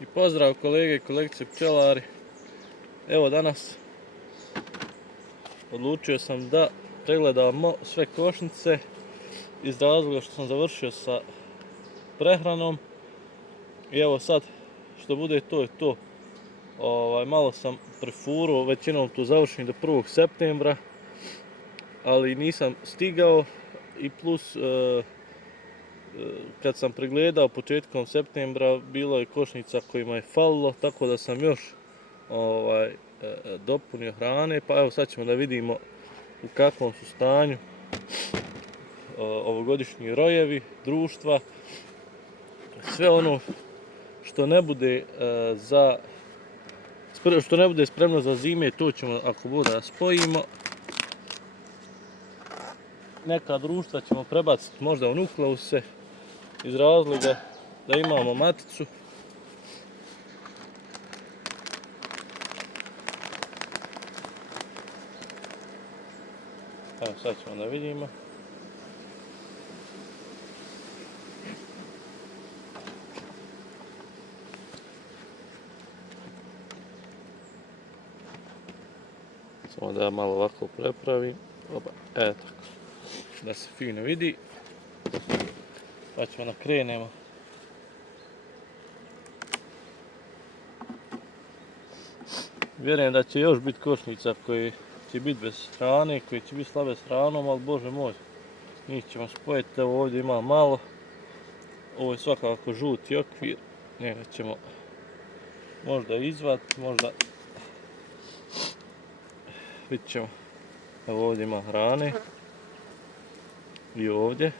I pozdrav kolege i kolegice pčelari. Evo danas odlučio sam da pregledamo sve košnice iz razloga što sam završio sa prehranom. I evo sad što bude to je to. Malo sam prefurao, većinom tu završim do 1. septembra, ali nisam stigao i plus kad sam pregledao početkom septembra bilo je košnica kojima je falilo, tako da sam još dopunio hrane, pa evo sad ćemo da vidimo u kakvom su stanju ovogodišnji rojevi društva. Sve ono što ne bude spremno za zime, to ćemo ako bude da spojimo. Neka društva ćemo prebaciti možda u nukleuse iz razloga da imamo maticu. Evo sad ćemo da vidimo. Samo da ja malo ovako prepravim. Oba, evo tako. Da se fino vidi. Pa ćemo da krenemo. Vjerujem da će još biti košnica koji će biti bez hrane, koji će biti slabe s hranom, ali bože moj, njih ćemo spojiti. Evo ovdje ima malo. Ovo je svakako žuti okvir. Njega ćemo možda izvati, možda vidit ćemo. Evo ovdje ima hrane. I ovdje.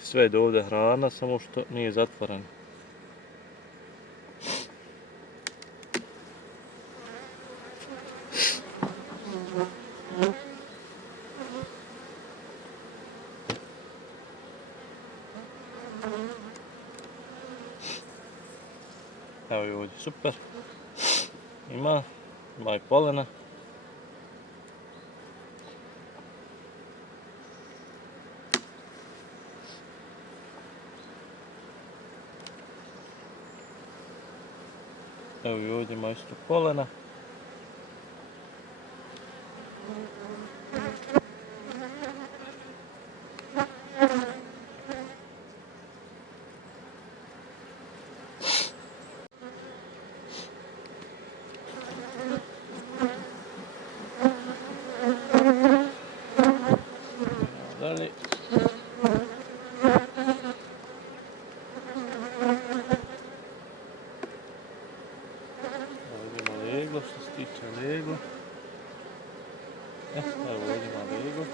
Sve je do ovdje hrana, samo što nije zatvoreno. Evo i ovdje, super. Ima i polena. Evo i ovdje ima isto polena. Dalje. Leglo, što se tiče leglo. Evo ovdje ima leglo.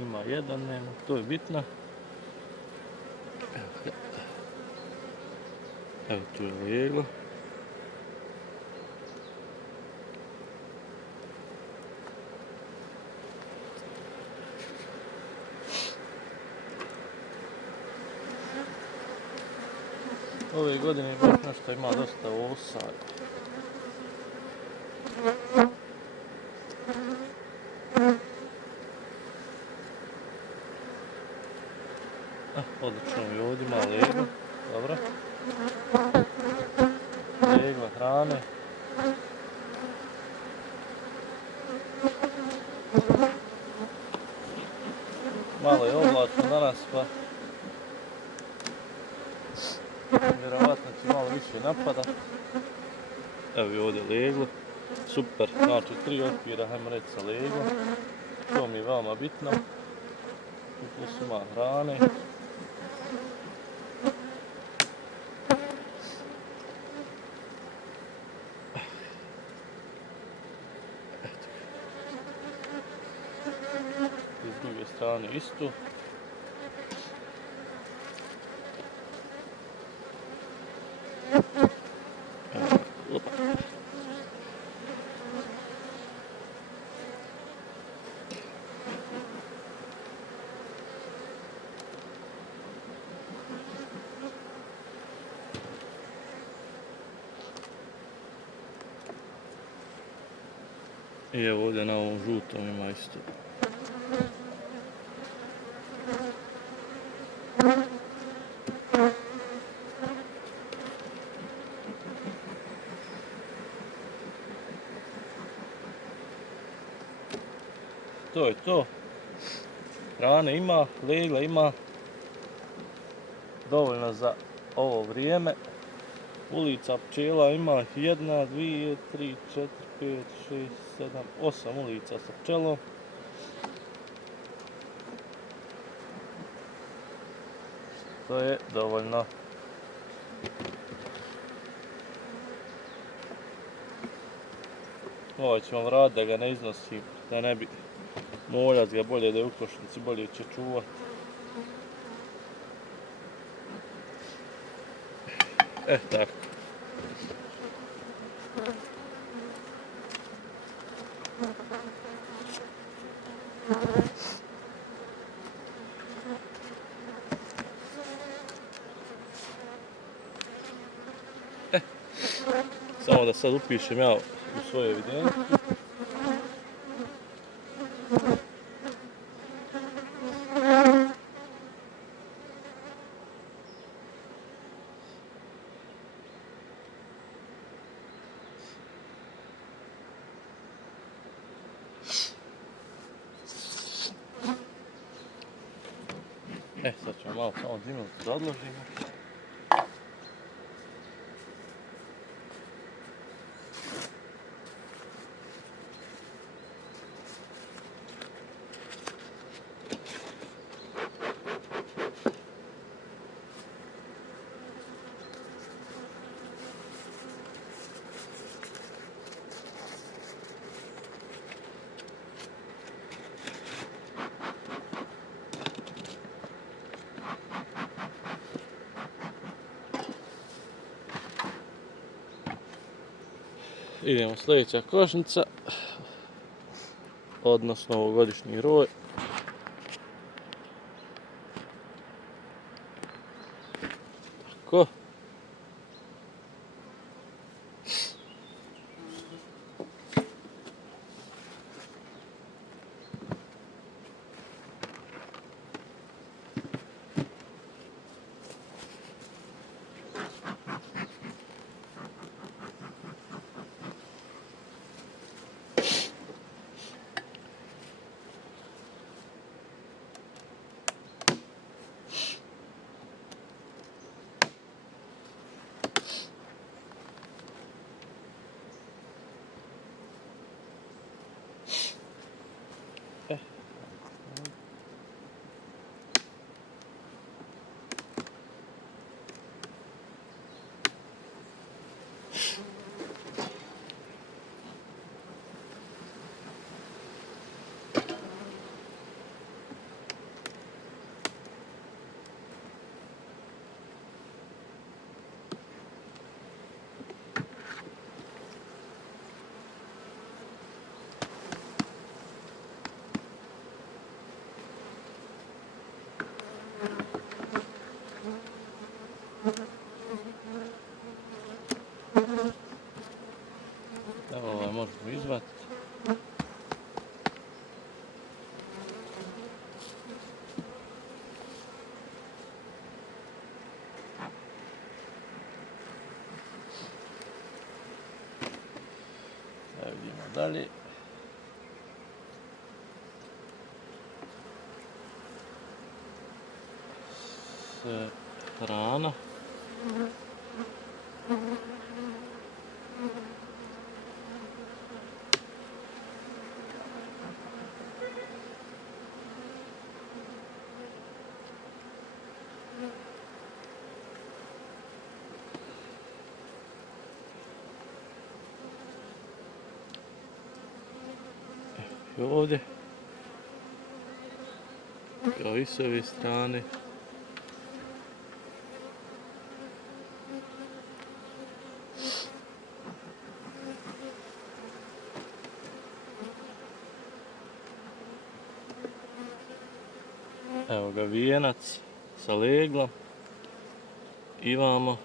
Ima jedan, nema, to je bitno. Evo tu je leglo. Ove godine je baš nešto ima dosta osa. Odlično, i ovdje ima leglo. Dobro. Legla hrane. Malo je oblačno danas, pa vjerovatno će malo više napada. Evo i ovdje leglo. Super, znači 3 okvira, hajmo reći sa leglom. To mi je veoma bitno. Tu ima hrane. I s druge strane isto. I evo ovdje na ovom žutom ima isto to je to. Hrane ima, legla ima. Dovoljno za ovo vrijeme. Ulica pčela ima 1, 2, 3, 4, 5, 6, 7, 8 ulica sa pčelom. To je dovoljno. Ovo ćemo vratiti da ga ne iznosim, da ne bi moljac ga bolje da je u košnici, bolje će čuvati. Tako. Samo da sad upišem ja u svoju evidenciju. Sad ćemo malo samo zimu da odložimo. Idemo sljedeća košnica, odnosno ovogodišnji roj. Tako. Ovo možemo izvaditi. Vidimo dalje. Hrana. I ovdje, kao i s ove strane. Evo ga vijenac sa leglom. Imamo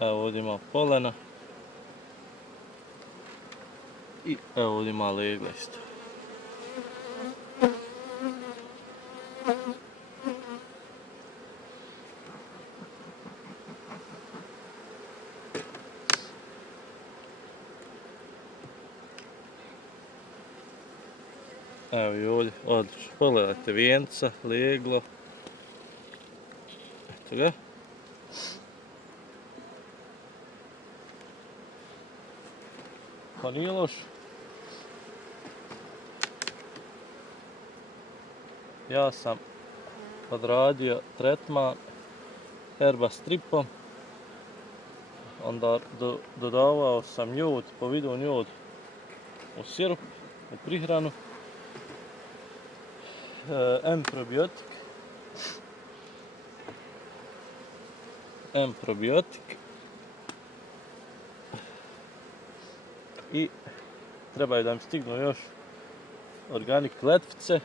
evo ovdje ima polena i evo ovdje ima legla isto. Evo i ovdje, odlično. Pogledajte vijenca, leglo. Eto ga. Pa nije loš. Ja sam odradio tretman herba stripom. Onda dodavao sam njud, povidu njud u sirup, u prihranu. M-probiotik i trebaju da mi stignu još organik letvice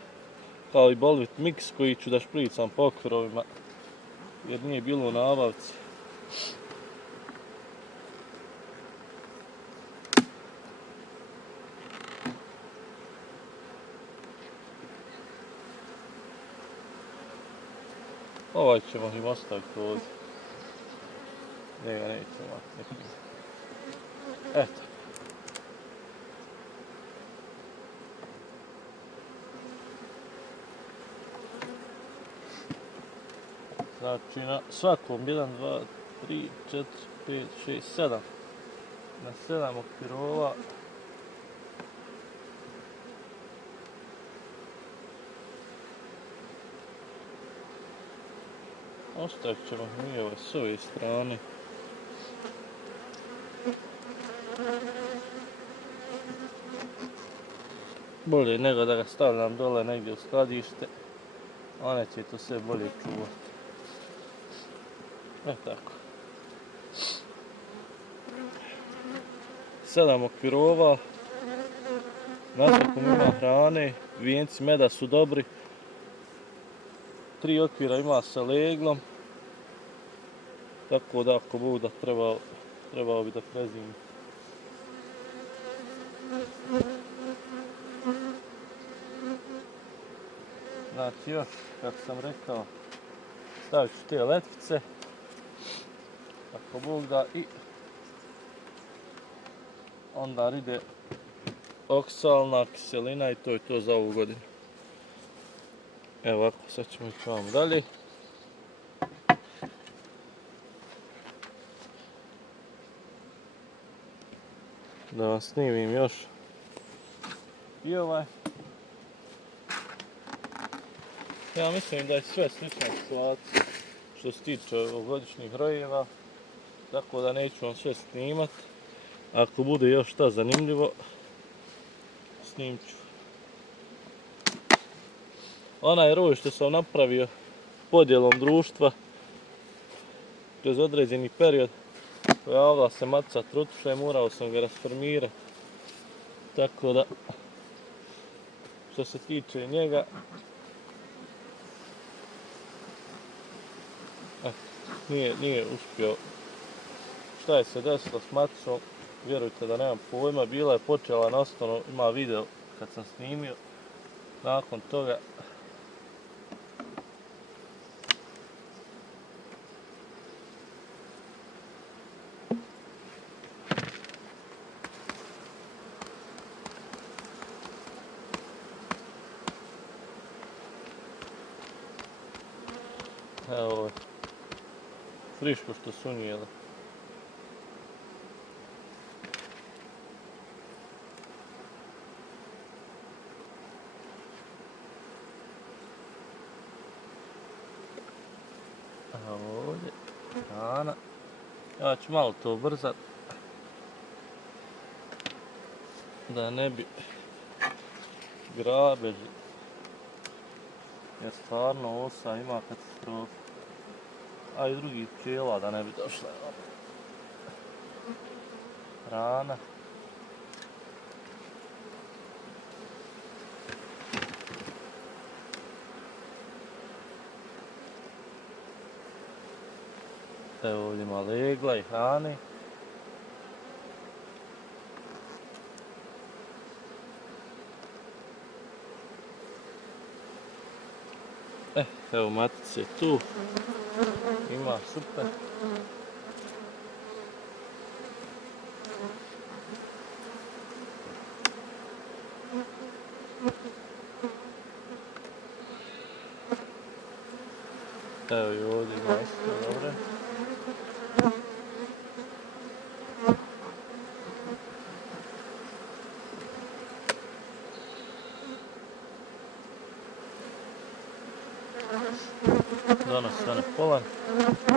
kao i Bolvit mix koji ću da špricam po okvirovima jer nije bilo u nabavci. Ovaj ćemo im ostaviti ovdje. Njega nećemo maknuti. Eto. Znači na svakom 1, 2, 3, 4, 5, 6, 7. Na 7 okvirova. Ostavit ćemo mi ove s ove strane. Bolje nego da ga stavljam dole negdje u skladište. One će to sve bolje čuvati. Tako. 7 okvirova. Na svakom ima hrane. Vijenci meda su dobri. 3 okvira ima sa leglom. Tako da ako Bog da trebao bi da prezimi. Znači još, kako sam rekao, stavit ću te letvice. Ako Bog da i onda ide oksalna kiselina i to je to za ovu godinu. Evo ovako, sad ćemo ići vam dalje. Da vam snimim još i ovaj. Ja mislim da je sve slična situacija što se tiče ovogodišnjih rojeva, tako da neću vam sve snimat. Ako bude još šta zanimljivo, snimit ću. Onaj roj što sam napravio podjelom društva kroz određeni period, pojavila se matica trutuša i morao sam ga rasformirati. Tako da, što se tiče njega, nije uspio. Šta je se desilo s maticom, vjerujte da nemam pojma, bila je počela nastavno, ima video kad sam snimio, nakon toga evo friško što su unijeli. Evo ovdje hrana. Ja ću malo to ubrzat da ne bi grabeži, jer stvarno osa ima katastrofu. A i drugih pčela da ne bi došla. Hrana. Evo ovdje ima legla i hrane. Evo matice tu. Ima super. Evo i ovdje ima isto, dobre. Danas sve ne polan,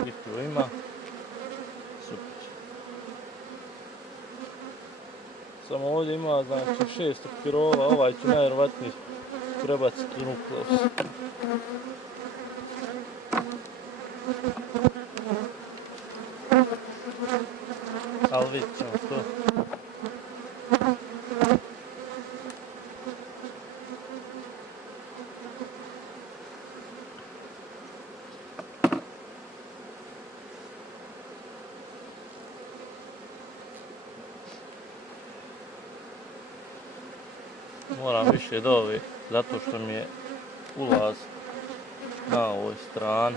litiju ima, super. Samo ovdje ima znači 600 pirova, ovaj će najvjerovatnije prebaciti u nukleus. Ali vidit ćemo to. Moram više do ove, zato što mi je ulaz na ovoj strani.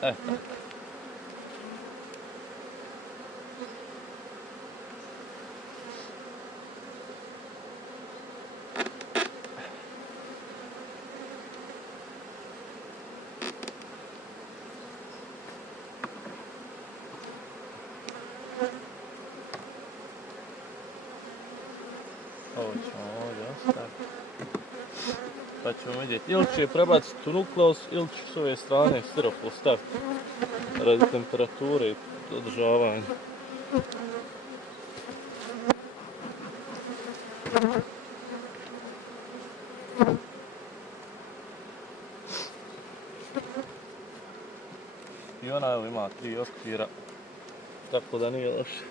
Tako. Ovo ćemo ovdje ostaviti. Pa ćemo vidjeti, ili će je prebaciti u nukleus, ili ću s ove strane stiropor staviti radi temperature i održavanja. I ona ima 3 okvira, tako da nije loše.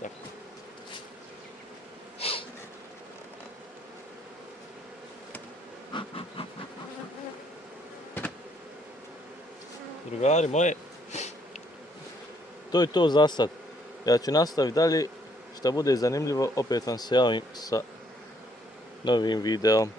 Tako. Drugari moji, to je to za sad. Ja ću nastaviti dalje, šta bude zanimljivo, opet vam se javim sa novim videom.